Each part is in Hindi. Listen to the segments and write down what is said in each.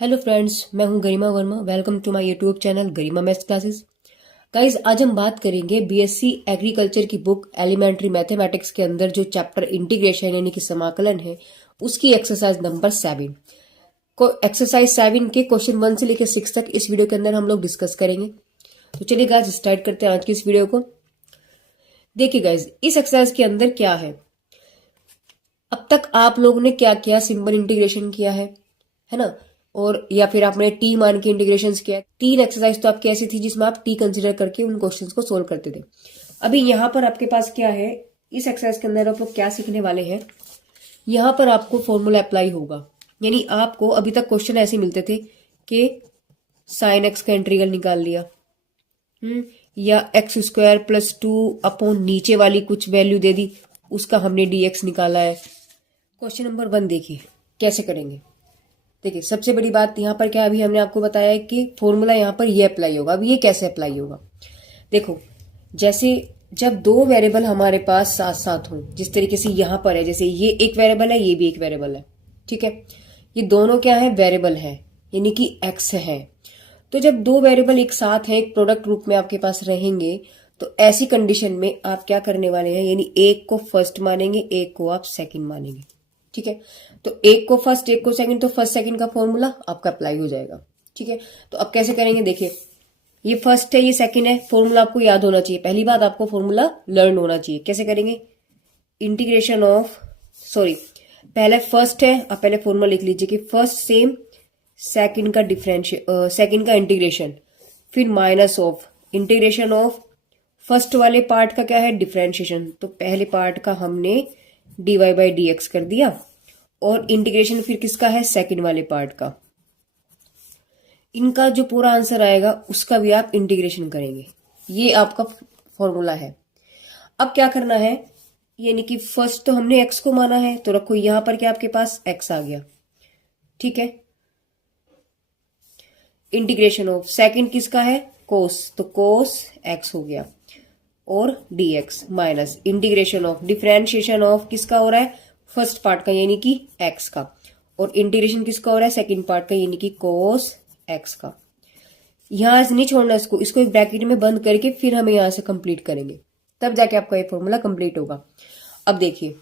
हेलो फ्रेंड्स, मैं हूं Garima Verma. Welcome to my YouTube channel Garima maths classes. Guys, आज हम बात करेंगे बीएससी एग्रीकल्चर की बुक एलिमेंट्री मैथमेटिक्स के अंदर जो चैप्टर इंटीग्रेशन यानी कि समाकलन है उसकी एक्सरसाइज नंबर 7 को। एक्सरसाइज 7 के क्वेश्चन 1 से लेकर 6 तक इस वीडियो के अंदर हम लोग डिस्कस करेंगे। तो चलिए गाइस, स्टार्ट करते हैं आज की इस वीडियो को। देखिए गाइस, इस एक्सरसाइज के अंदर क्या है, अब तक आप लोगों ने क्या किया, सिंपल इंटीग्रेशन किया है ना, और या फिर आपने टी मान के इंटीग्रेशन किया। 3 एक्सरसाइज तो आपकी ऐसी थी जिसमें आप टी कंसीडर करके उन क्वेश्चंस को सोल्व करते थे। अभी यहाँ पर आपके पास क्या है, इस एक्सरसाइज के अंदर आप लोग क्या सीखने वाले हैं। यहाँ पर आपको फॉर्मूला अप्लाई होगा, यानी आपको अभी तक क्वेश्चन ऐसे मिलते थे कि साइन एक्स का इंटीग्रल निकाल लिया, या एक्स स्क्वायर प्लस 2 अपॉन नीचे वाली कुछ वैल्यू दे दी, उसका हमने डीएक्स निकाला है। क्वेश्चन नंबर 1 देखिए कैसे करेंगे। देखिए, सबसे बड़ी बात यहाँ पर क्या, अभी हमने आपको बताया है कि फॉर्मूला यहाँ पर ये अप्लाई होगा। अब ये कैसे अप्लाई होगा, देखो, जैसे जब 2 वेरिएबल हमारे पास साथ साथ हों, जिस तरीके से यहाँ पर है, जैसे ये एक वेरिएबल है, ये भी एक वेरिएबल है, ठीक है, ये दोनों क्या है, वेरिएबल है, यानी कि एक्स है। तो जब 2 वेरिएबल एक साथ है, एक प्रोडक्ट रूप में आपके पास रहेंगे, तो ऐसी कंडीशन में आप क्या करने वाले हैं, यानी एक को फर्स्ट मानेंगे, एक को आप सेकंड मानेंगे, ठीक है। तो एक को फर्स्ट, एक को सेकंड, तो फर्स्ट सेकंड का फॉर्मूला आपका अप्लाई हो जाएगा, ठीक है। तो अब कैसे करेंगे, देखिए, ये फर्स्ट है, ये सेकंड है, फॉर्मूला आपको याद होना चाहिए। पहली बात, आपको फॉर्मूला लर्न होना चाहिए। कैसे करेंगे, इंटीग्रेशन ऑफ, सॉरी, पहले फर्स्ट है, आप पहले फॉर्मूला लिख लीजिए कि फर्स्ट सेम, सेकंड का डिफरेंशियल, सेकंड का इंटीग्रेशन, फिर minus of integration of first वाले पार्ट का क्या है, डिफरेंशिएशन। तो पहले पार्ट का हमने dy बाई डी एक्स कर दिया, और इंटीग्रेशन फिर किसका है, सेकंड वाले पार्ट का। इनका जो पूरा आंसर आएगा उसका भी आप इंटीग्रेशन करेंगे। ये आपका फॉर्मूला है। अब क्या करना है, यानी कि फर्स्ट तो हमने x को माना है, तो रखो यहां पर क्या आपके पास x आ गया, ठीक है। इंटीग्रेशन ऑफ सेकंड किसका है, कोस, तो कोस x हो गया, और dx minus integration of differentiation of किसका हो रहा है, फर्स्ट पार्ट का यानी कि x का, और इंटीग्रेशन किसका हो रहा है, सेकंड पार्ट का यानी कि cos x का। यहां से नहीं छोड़ना इसको, इसको एक ब्रैकेट में बंद करके फिर हमें यहां से कंप्लीट करेंगे, तब जाके आपका ये फॉर्मूला कंप्लीट होगा। अब देखिए,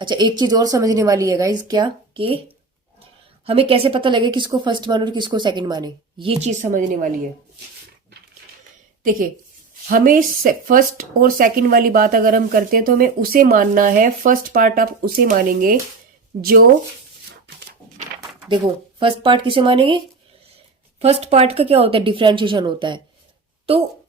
अच्छा, एक चीज और समझने वाली है गाइस, क्या कि हमें कैसे पता लगे किसको फर्स्ट माने और किसको सेकंड माने, ये चीज समझने वाली है। देखिए, हमें फर्स्ट और सेकंड वाली बात अगर हम करते हैं तो हमें उसे मानना है, फर्स्ट पार्ट आप उसे मानेंगे जो, देखो, फर्स्ट पार्ट किसे मानेंगे, फर्स्ट पार्ट का क्या होता है, डिफरेंशिएशन होता है। तो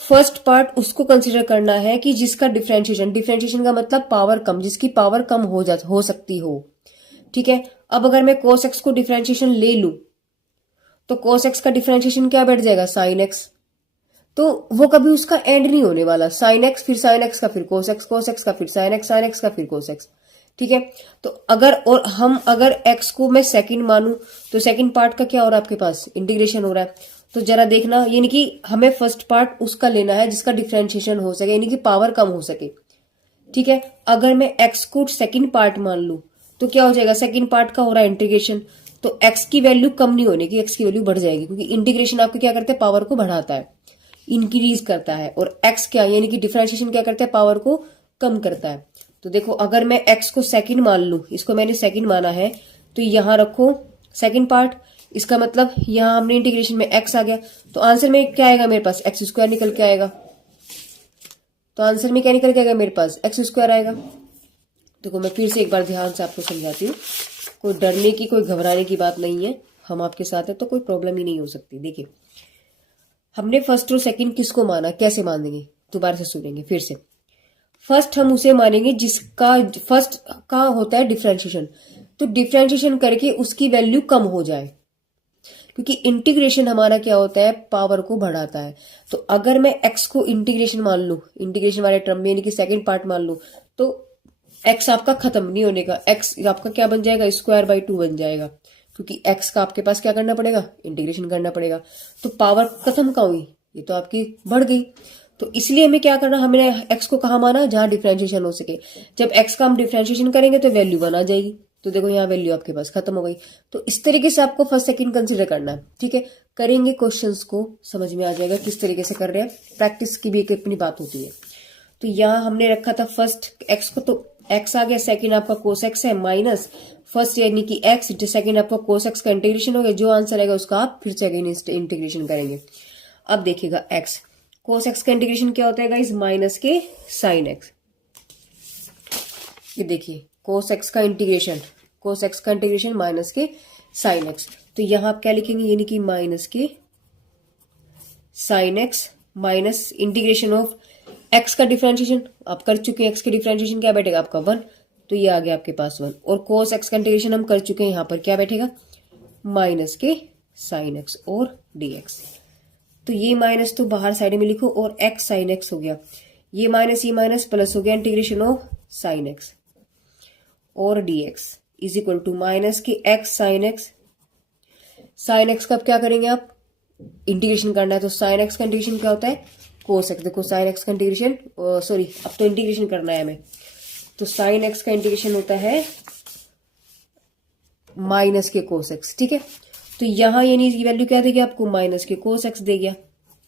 फर्स्ट पार्ट उसको कंसीडर करना है कि जिसका डिफरेंशिएशन का मतलब पावर कम, जिसकी पावर कम हो सकती हो, ठीक है। अब अगर मैं cos x को डिफरेंशिएशन ले लूं तो cos x का डिफरेंशिएशन क्या बैठ जाएगा, sin x, तो वो कभी उसका एंड नहीं होने वाला। sin x फिर sin x का फिर cos x का फिर sin x का फिर cos x, ठीक है। तो अगर x को मैं सेकंड मानूं तो सेकंड पार्ट का क्या हो रहा है आपके पास, इंटीग्रेशन हो रहा है। तो जरा देखना, यानी कि हमें फर्स्ट पार्ट उसका लेना है जिसका डिफरेंशिएशन हो सके, यानी कि पावर कम हो सके, ठीक है। अगर मैं x को सेकंड पार्ट मान लूं तो क्या हो जाएगा, सेकंड पार्ट का हो रहा है इंटीग्रेशन, तो x की वैल्यू कम नहीं होने की, x की वैल्यू बढ़ जाएगी, क्योंकि इंटीग्रेशन आपको क्या करते हैं, पावर को बढ़ाता है, इंक्रीज करता है, और x क्या, यानी कि डिफरेंशिएशन क्या करता है, पावर को कम करता है। तो देखो, अगर मैं x को सेकंड मान लूं, इसको मैंने सेकंड माना है, तो यहां रखो सेकंड पार्ट, इसका मतलब यहां हमने इंटीग्रेशन में x आ गया, तो आंसर में क्या आएगा मेरे पास, एक्स स्क्वायर निकल के आएगा। तो आंसर में क्या निकल के आएगा मेरे पास, एक्स स्क्वायर आएगा। देखो, मैं फिर से एक बार ध्यान से आपको समझाती हूँ, कोई डरने की, कोई घबराने की बात नहीं है, हम आपके साथ है तो कोई प्रॉब्लम ही नहीं हो सकती। देखिए, हमने फर्स्ट और सेकंड किसको माना, कैसे मानेंगे, दोबारा से सुनेंगे फिर से। फर्स्ट हम उसे मानेंगे जिसका फर्स्ट का होता है डिफरेंशिएशन, तो डिफरेंशिएशन करके उसकी वैल्यू कम हो जाए, क्योंकि इंटीग्रेशन हमारा क्या होता है, पावर को बढ़ाता है। तो अगर मैं x को इंटीग्रेशन मान लूं, इंटीग्रेशन वाले टर्म में यानी कि सेकंड पार्ट मान लूं, तो x आपका खत्म नहीं होने का, x आपका क्या बन जाएगा, स्क्वायर बाई 2 बन जाएगा, क्योंकि x का आपके पास क्या करना पड़ेगा, इंटीग्रेशन करना पड़ेगा। तो पावर खत्म कहाँ हुई, ये तो आपकी बढ़ गई। तो इसलिए हमें क्या करना, हमने x को कहाँ माना, जहां डिफरेंशिएशन हो सके। जब x का हम डिफरेंशिएशन करेंगे तो वैल्यू 1 आ जाएगी, तो देखो यहाँ वैल्यू आपके पास खत्म हो गई। तो इस तरीके से आपको फर्स्ट सेकंड कंसीडर करना है, ठीक है। करेंगे क्वेश्चंस को समझ में आ जाएगा किस तरीके से कर रहे हैं, प्रैक्टिस की भी एक अपनी बात होती है। तो यहाँ हमने रखा था फर्स्ट एक्स को, तो एक्स आ गया, सेकंड आपका कोस एक्स है, माइनस फर्स्ट यानी कि एक्स, सेकंड आपका कोस एक्स का इंटीग्रेशन हो गया, जो आंसर आएगा उसका आप फिर सेकंड इंटीग्रेशन करेंगे। अब देखिएगा एक्स, कोस एक्स का इंटीग्रेशन क्या होता है गाइस, माइनस के साइन एक्स। ये देखिए कोस एक्स का इंटीग्रेशन, कोस एक्स का इंटीग्रेशन माइनस के साइन एक्स। तो यहां आप क्या लिखेंगे, यानी कि माइनस के sine x minus integration of x का डिफरेंशिएशन आप कर चुके हैं, एक्स के डिफरेंशिएशन क्या बैठेगा आपका 1, तो ये आ गया आपके पास 1। और कोस एक्स का इंटीग्रेशन हम कर चुके हैं, यहां पर क्या बैठेगा माइनस के साइन एक्स और डीएक्स। तो ये माइनस तो बाहर साइड में लिखो और एक्स साइन एक्स हो गया, ये माइनस प्लस हो गया इंटीग्रेशन ऑफ साइन एक्स और dx is equal to minus की x sine x. Sine x का अब क्या करेंगे आप, इंटीग्रेशन करना है, तो साइन एक्स का इंटीग्रेशन क्या होता है कोस एक्स। देखो साइन एक्स का इंटीग्रेशन, सॉरी अब तो इंटीग्रेशन करना है हमें, तो साइन एक्स का इंटीग्रेशन होता है माइनस के कोस एक्स, ठीक है। तो यहां यानी इसकी वैल्यू क्या देगी आपको, माइनस के कोस एक्स दे गया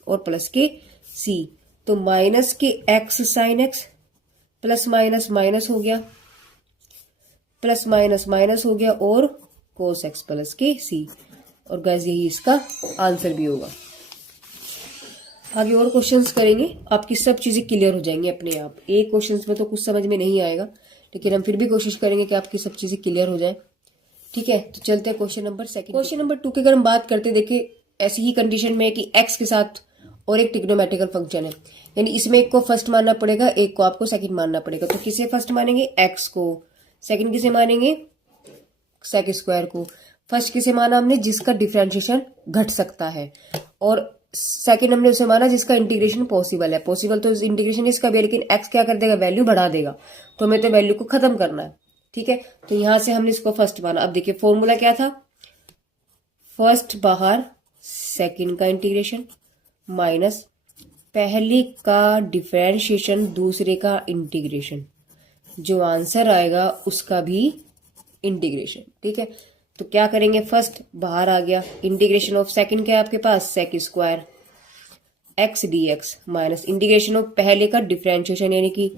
और प्लस के सी। तो माइनस के x sine x plus minus minus हो गया, प्लस माइनस माइनस हो गया और कोस एक्स प्लस के सी। और गाइस यही इसका आंसर भी होगा। आगे और क्वेश्चंस करेंगे, आपकी सब चीजें क्लियर हो जाएंगी अपने आप। एक क्वेश्चंस में तो कुछ समझ में नहीं आएगा, लेकिन हम फिर भी कोशिश करेंगे कि आपकी सब चीजें क्लियर हो जाए, ठीक है। तो चलते हैं क्वेश्चन नंबर 2। क्वेश्चन नंबर 2 की अगर हम बात करते, देखिए ऐसी ही कंडीशन में है कि एक्स के साथ और एक ट्रिग्नोमेट्रिकल फंक्शन है, यानी इसमें एक को फर्स्ट मानना पड़ेगा, एक को आपको सेकंड मानना पड़ेगा। तो किसे फर्स्ट मानेंगे, एक्स को, सेकंड किसे मानेंगे सेक स्क्वायर को। फर्स्ट किसे माना हमने, जिसका डिफरेंशिएशन घट सकता है, और सेकंड हमने उसे माना जिसका इंटीग्रेशन पॉसिबल है। पॉसिबल तो इंटीग्रेशन इसका भी है, लेकिन एक्स क्या कर देगा, वैल्यू बढ़ा देगा, तो हमें तो वैल्यू को खत्म करना है, ठीक है। तो यहां से हमने इसको फर्स्ट माना। अब देखिए फॉर्मूला क्या था, फर्स्ट बाहर सेकंड का इंटीग्रेशन माइनस पहले का डिफरेंशिएशन दूसरे का इंटीग्रेशन, जो आंसर आएगा उसका भी इंटीग्रेशन, ठीक है। तो क्या करेंगे, फर्स्ट बाहर आ गया, इंटीग्रेशन ऑफ सेकंड क्या है आपके पास, sec square x d x minus integration of पहले का डिफरेंशिएशन यानी कि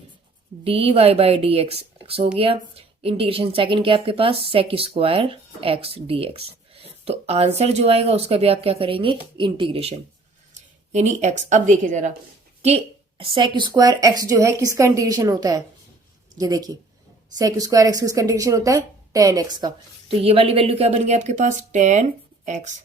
d y by d x हो गया, इंटीग्रेशन सेकंड क्या आपके पास, sec square x d x. तो आंसर जो आएगा उसका भी आप क्या करेंगे, इंटीग्रेशन यानी एक्स। अब देखिए जरा कि सेक स्क्वायर एक्स जो है किसका इंटीग्रेशन होता है, ये देखिए सेक स्क्वायर एक्स किसका इंटीग्रेशन होता है, tan x का। तो ये वाली वैल्यू क्या बन गई आपके पास, tan x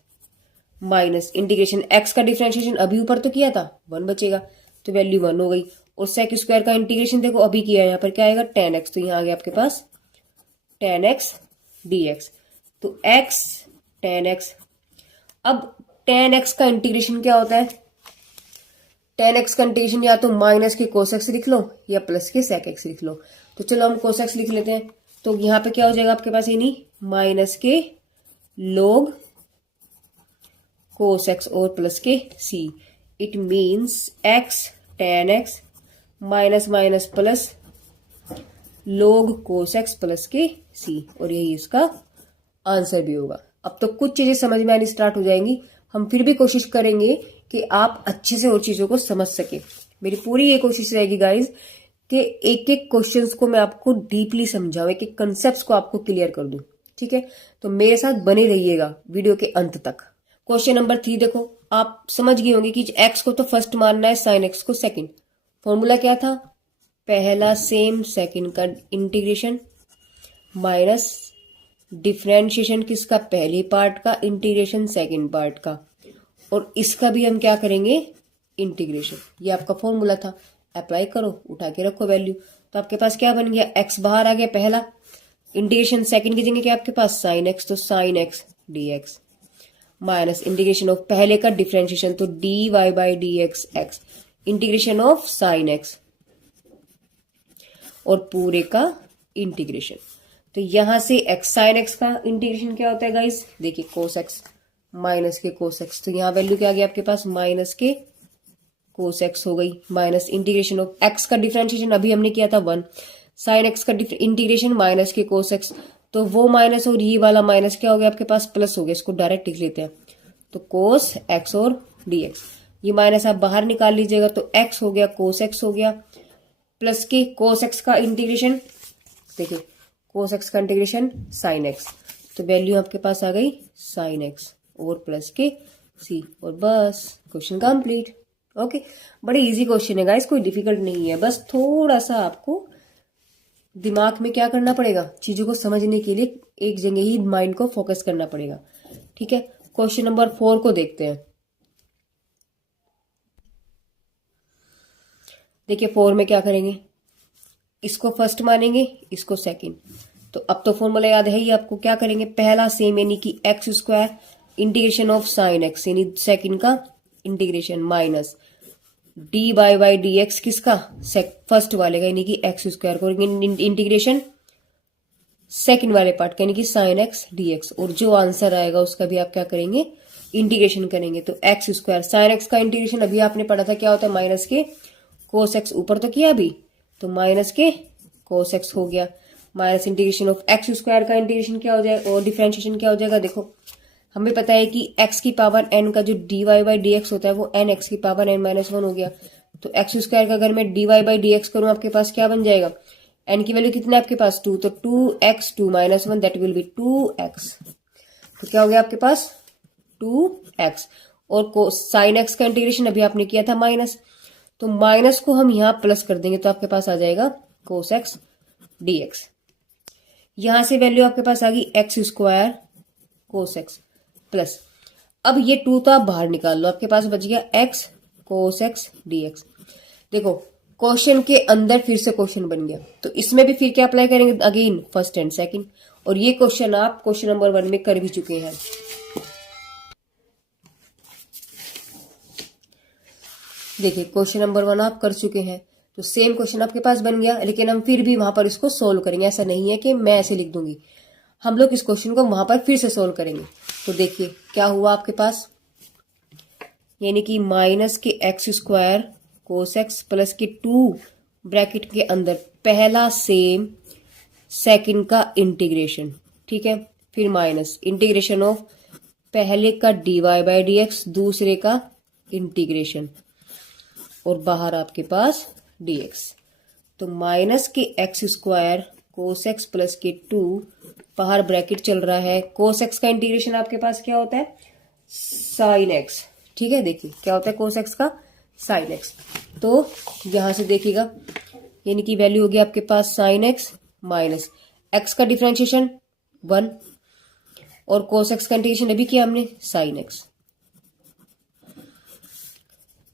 minus integration x का डिफरेंशिएशन अभी ऊपर तो किया था 1 बचेगा, तो वैल्यू 1 हो गई। और सेक स्क्वायर का इंटीग्रेशन देखो अभी किया है, यहाँ पर क्या आएगा tan x, तो यहाँ आ गया आपके पास tan x dx। तो x tan x, अब tan x का इंटीग्रेशन क्या होता है, tan x का इंटीग्रेशन या तो माइनस के कोस एक्स लिख लो या प्लस के सेक एक्स लिख लो। तो चलो हम कोस एक्स लिख लेते हैं, तो यहां पे क्या हो जाएगा आपके पास, यानी माइनस के log कोस एक्स और प्लस के C. It means x tan x minus minus plus log cos x plus के सी, और यही इसका आंसर भी होगा। अब तो कुछ चीजें समझ में आनी स्टार्ट हो जाएंगी, हम फिर भी कोशिश करेंगे कि आप अच्छे से और चीजों को समझ सके। मेरी पूरी ये कोशिश रहेगी गाइज कि एक एक क्वेश्चंस को मैं आपको डीपली समझाऊं, एक एक कंसेप्ट को आपको क्लियर कर दूं, ठीक है। तो मेरे साथ बने रहिएगा वीडियो के अंत तक। क्वेश्चन नंबर 3 देखो, आप समझ गए होंगे कि एक्स को तो फर्स्ट मानना है, साइन एक्स को सेकंड। फॉर्मूला क्या था, पहला सेम सेकंड का इंटीग्रेशन माइनस डिफरेंशिएशन किसका, पहले पार्ट का इंटीग्रेशन सेकंड पार्ट का, और इसका भी हम क्या करेंगे, इंटीग्रेशन। ये आपका फॉर्मूला था, अप्लाई करो, उठा के रखो वैल्यू। तो आपके पास क्या बन गया, एक्स बाहर आ गया पहला, इंटीग्रेशन सेकंड की जगह क्या आपके पास साइन एक्स, तो sine x d x minus integration of पहले का डिफरेंशिएशन, तो d y by d x x, integration of sine x और पूरे का इंटीग्रेशन। तो यहां से एक्स साइन एक्स का इंटीग्रेशन क्या होता है गाइस, देखिए कोस एक्स माइनस के कोस एक्स, तो यहां वैल्यू क्या आ गया आपके पास, माइनस के कोस एक्स हो गई, माइनस इंटीग्रेशन ऑफ एक्स का डिफरेंशिएशन अभी हमने किया था 1, साइन एक्स का इंटीग्रेशन माइनस के कोस एक्स, तो वो माइनस और ये वाला माइनस क्या हो गया आपके पास, प्लस हो गया। इसको डायरेक्ट लिख लेते हैं। तो कोस एक्स और डीएक्स, ये माइनस आप बाहर निकाल लीजिएगा तो एक्स हो गया, कोस एक्स हो गया, प्लस के कोस एक्स का इंटीग्रेशन, देखिए कोस एक्स का इंटीग्रेशन साइन एक्स, तो वैल्यू आपके पास आ गई साइन एक्स और प्लस के सी, और बस क्वेश्चन कंप्लीट। ओके, बड़े इजी क्वेश्चन है गाइस, कोई डिफिकल्ट नहीं है, बस थोड़ा सा आपको दिमाग में क्या करना पड़ेगा, चीजों को समझने के लिए एक जगह ही माइंड को फोकस करना पड़ेगा। ठीक है, क्वेश्चन नंबर 4 को देखते हैं। देखिए 4 में क्या करेंगे, इसको फर्स्ट मानेंगे, इसको सेकंड। तो अब तो फॉर्मूला याद है ही आपको, क्या करेंगे, पहला सेम यानी कि x square integration of sine x यानी सेकंड का integration minus d y by d x किसका, फर्स्ट वाले का यानी कि एक्स स्क्वायर को इंटीग्रेशन सेकंड वाले पार्ट का यानी कि साइन एक्स डी एक्स, और जो आंसर आएगा उसका भी आप क्या करेंगे, इंटीग्रेशन करेंगे। तो एक्स स्क्वायर साइन एक्स का इंटीग्रेशन अभी आपने पढ़ा था क्या होता है, माइनस के कोस एक्स, ऊपर तो किया अभी, तो माइनस के कोस एक्स हो गया, minus integration of x square का इंटीग्रेशन क्या हो जाएगा और डिफरेंशिएशन क्या हो जाएगा। देखो हमें पता है कि एक्स की पावर एन का जो d y by d x होता है वो एन एक्स की पावर एन माइनस 1 हो गया। तो एक्स स्क्वायर का अगर मैं d y by d x करूं आपके पास क्या बन जाएगा, एन की वैल्यू कितना है आपके पास 2, तो 2x 2 minus 1 that will be 2x। तो क्या हो गया आपके पास 2x, और साइन एक्स का इंटीग्रेशन अभी आपने किया था माइनस, तो माइनस को हम यहां प्लस कर देंगे तो आपके पास आ जाएगा कोस एक्स डीएक्स। यहां से वैल्यू आपके पास आ गई x square cos x plus, अब ये 2 तो आप बाहर निकाल लो, आपके पास बच गया एक्स कोस एक्स डीएक्स। देखो क्वेश्चन के अंदर फिर से क्वेश्चन बन गया, तो इसमें भी फिर क्या अप्लाई करेंगे, अगेन फर्स्ट एंड सेकंड, और ये क्वेश्चन आप क्वेश्चन नंबर 1 में कर भी चुके हैं। देखिए क्वेश्चन नंबर 1 आप कर चुके हैं, तो सेम क्वेश्चन आपके पास बन गया, लेकिन हम फिर भी वहां पर इसको सोल्व करेंगे। ऐसा नहीं है कि मैं ऐसे लिख दूंगी, हम लोग इस क्वेश्चन को वहां पर फिर से सोल्व करेंगे। तो देखिए क्या हुआ आपके पास, यानी कि माइनस के x square cos x plus के 2 ब्रैकेट के अंदर पहला सेम सेकंड का इंटीग्रेशन, ठीक है, फिर माइनस इंटीग्रेशन ऑफ पहले का d y by d x, दूसरे का इंटीग्रेशन, और बाहर आपके पास dx। तो माइनस के x square cos x plus के 2, बाहर ब्रैकेट चल रहा है, कोस एक्स का इंटीग्रेशन आपके पास क्या होता है साइन एक्स। ठीक है, देखिए क्या होता है कोस एक्स का साइन एक्स, तो यहां से देखिएगा यानी कि वैल्यू होगी आपके पास साइन एक्स माइनस एक्स का डिफरेंशिएशन 1, और कोस एक्स का इंटीग्रेशन अभी किया हमने साइन एक्स,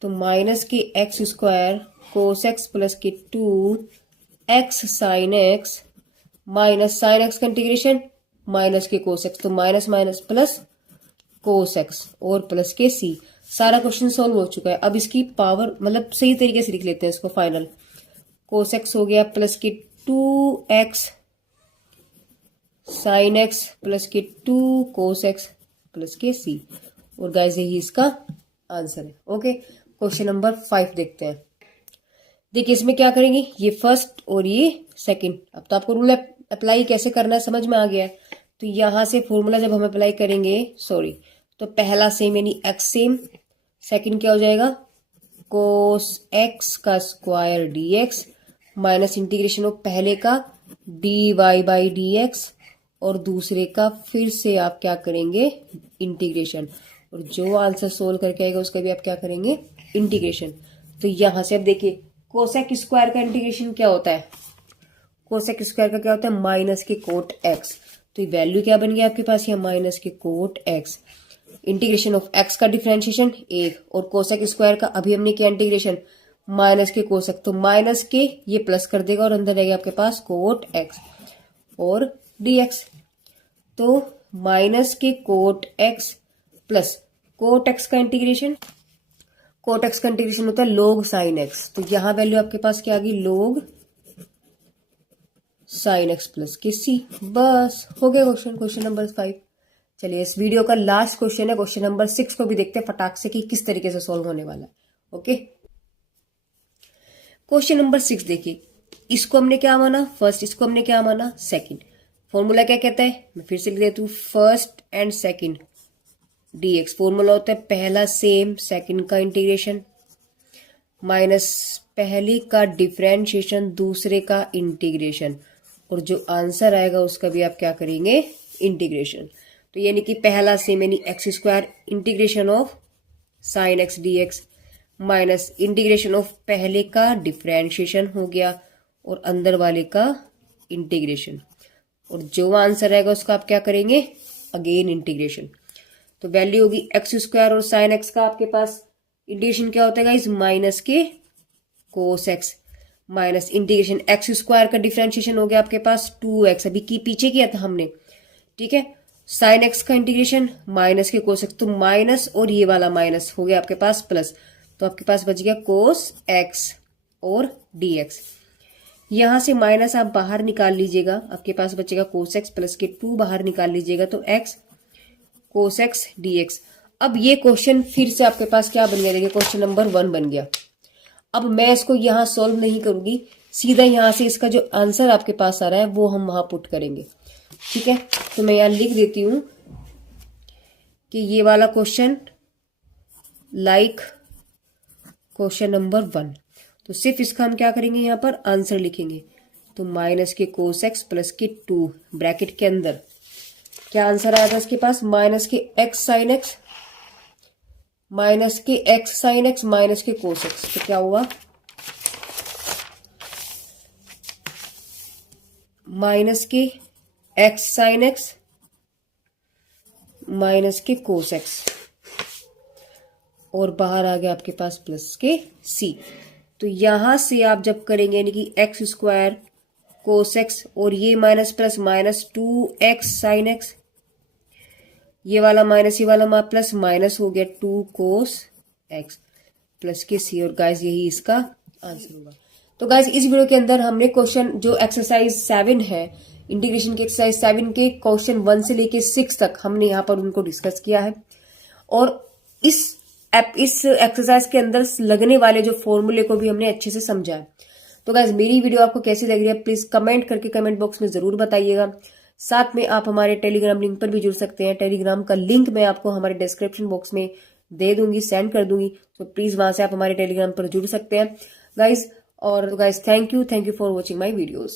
तो माइनस के x square cos x plus के 2 x sine x minus sign x का इंटीग्रेशन माइनस के कोस एक्स, तो minus minus plus cos x और प्लस के सी। सारा क्वेश्चन सॉल्व हो चुका है। अब इसकी पावर मतलब सही तरीके से लिख लेते हैं इसको, फाइनल कोस एक्स हो गया प्लस के 2x साइन एक्स प्लस के 2 कोस एक्स प्लस के सी, और गाइस यही इसका आंसर है। ओके, क्वेश्चन नंबर 5 देखते हैं। देखिए इसमें क्या करेंगे, ये फर्स्ट और ये सेकंड। अब तो आपको रूल अप्लाई कैसे करना है समझ में आ गया है। तो यहां से फॉर्मूला जब हम अप्लाई करेंगे, तो पहला सेम यानी एक्स सेम, सेकंड क्या हो जाएगा कोस एक्स का square d x minus integration of पहले का d y by d x, और दूसरे का फिर से आप क्या करेंगे इंटीग्रेशन, और जो आंसर सोल्व करके आएगा उसका भी आप क्या करेंगे इंटीग्रेशन। तो यहां से अब देखिए कोसेक स्क्वायर का इंटीग्रेशन क्या होता है, कोसेक स्क्वायर का क्या होता है माइनस के कोट एक्स। तो ये वैल्यू क्या बन गया आपके पास यहाँ माइनस के cot x, integration of x का डिफरेंशिएशन 1, और कोसेक स्क्वायर का अभी हमने किया इंटीग्रेशन माइनस के कोसेक, तो माइनस के ये प्लस कर देगा और अंदर रहेगा आपके पास कोट एक्स और dx। तो माइनस के cot x plus cot x का इंटीग्रेशन, कोट एक्स का इंटीग्रेशन होता है log साइन एक्स। तो यहां वैल्यू आपके पास क्या आ गई log साइन एक्स प्लस के सी। बस हो गया क्वेश्चन नंबर 5। चलिए इस वीडियो का लास्ट क्वेश्चन है, क्वेश्चन नंबर 6 को भी देखते हैं फटाक से कि किस तरीके से सॉल्व होने वाला है। ओके, क्वेश्चन नंबर 6 देखिए, इसको हमने क्या माना फर्स्ट, इसको हमने क्या माना सेकंड। फॉर्मूला क्या कहता है, मैं फिर से लिख देती हूँ, first and second dx formula होता है पहला सेम सेकंड का इंटीग्रेशन माइनस पहले का डिफरेंशिएशन दूसरे का इंटीग्रेशन, और जो आंसर आएगा उसका भी आप क्या करेंगे, इंटीग्रेशन। तो यानी कि पहला सेम यानी x square integration of sine x dx minus integration of पहले का डिफरेंशिएशन हो गया और अंदर वाले का इंटीग्रेशन, और जो आंसर आएगा उसका आप क्या करेंगे, अगेन इंटीग्रेशन। तो वैल्यू होगी एक्स स्क्वायर और साइन एक्स का आपके पास इंटीग्रेशन क्या होता है गाइस, माइनस के cos x minus integration x square का डिफरेंशिएशन हो गया आपके पास 2x, अभी की पीछे किया था हमने, ठीक है। साइन एक्स का इंटीग्रेशन माइनस के कोस एक्स, तो माइनस और ये वाला माइनस हो गया आपके पास प्लस, तो आपके पास बच गया कोस एक्स और dx। यहां से माइनस आप बाहर निकाल लीजिएगा, आपके पास बचेगा कोस एक्स प्लस के 2 बाहर निकाल लीजिएगा तो x कोस एक्स dx। अब ये क्वेश्चन फिर से आपके पास क्या बन गया, देखिए क्वेश्चन नंबर 1 बन गया। अब मैं इसको यहां सॉल्व नहीं करूंगी, सीधा यहां से इसका जो आंसर आपके पास आ रहा है वो हम वहां पुट करेंगे, ठीक है। तो मैं यहां लिख देती हूं कि ये वाला क्वेश्चन लाइक क्वेश्चन नंबर 1, तो सिर्फ इसका हम क्या करेंगे, यहां पर आंसर लिखेंगे। तो माइनस के कोस एक्स प्लस के 2 ब्रैकेट के अंदर क्या आंसर आया था इसके पास, माइनस के एक्स साइन एक्स माइनस के एक्स साइन एक्स माइनस के कोस एक्स, तो क्या हुआ, माइनस के एक्स साइन एक्स माइनस के कोस एक्स, और बाहर आ गया आपके पास प्लस के सी। तो यहां से आप जब करेंगे यानी कि एक्स स्क्वायर कोस एक्स और ये minus plus minus 2x sine x, ये वाला माइनस ये वाला प्लस माइनस हो गया 2 कोस एक्स प्लस के सी, और गाइस यही इसका आंसर होगा। तो गाइस इस वीडियो के अंदर हमने क्वेश्चन जो एक्सरसाइज 7 है, इंटीग्रेशन के एक्सरसाइज 7 के क्वेश्चन 1 से लेके 6 तक हमने यहाँ पर उनको डिस्कस किया है, और इस एक्सरसाइज के अंदर लगने वाले जो फॉर्मूले को भी हमने अच्छे से समझा है। तो गाइस मेरी वीडियो आपको कैसी लग रही है प्लीज कमेंट करके कमेंट बॉक्स में जरूर बताइएगा। साथ में आप हमारे टेलीग्राम लिंक पर भी जुड़ सकते हैं, टेलीग्राम का लिंक मैं आपको हमारे डिस्क्रिप्शन बॉक्स में दे दूंगी, सेंड कर दूंगी, तो प्लीज वहां से आप हमारे टेलीग्राम पर जुड़ सकते हैं गाइस। और guys thank you for watching my videos.